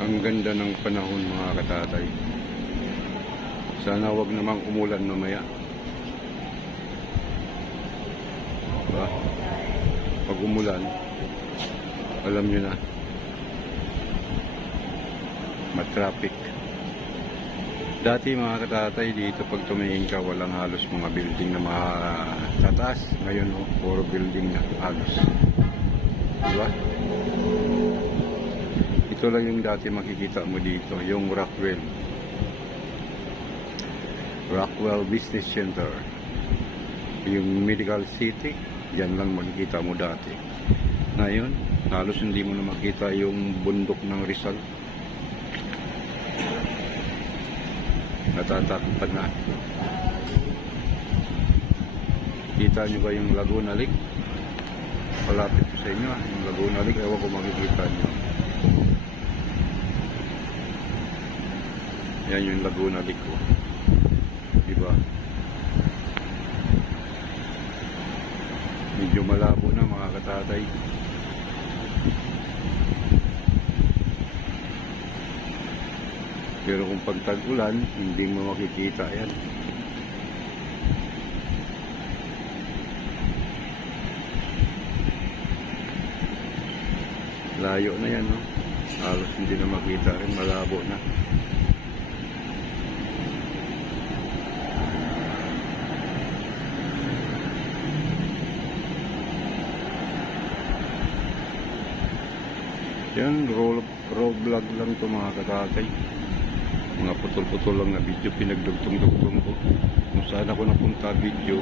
Ang ganda ng panahon mga katatay. Sana wag namang umulan mamaya. Diba? Pag umulan, alam nyo na, matraffic. Dati mga katatay, dito pag tumingin ka, walang halos mga building na matataas. Ngayon, puro building na halos. Diba? Ito lang yung dati makikita mo dito, yung Rockwell Business Center. Yung Medical City, yan lang makikita mo dati. Ngayon, halos hindi mo na makita yung bundok ng Rizal. Natatakpan na. Kita nyo ba yung Laguna Lake? Palapit ko sa inyo, yung Laguna Lake, ewan ko makikita nyo. Yan yung Laguna Lake ko. Diba? Medyo malabo na mga katatay. Pero kung pag tag-ulan, hindi mo makikita yan. Layo na yan, no? Halos hindi na makita rin, malabo na. Yan, road vlog lang to mga katatay. Mga putol-putol lang na video, pinagdugtong-dugtong ko. Kung saan ako napunta video.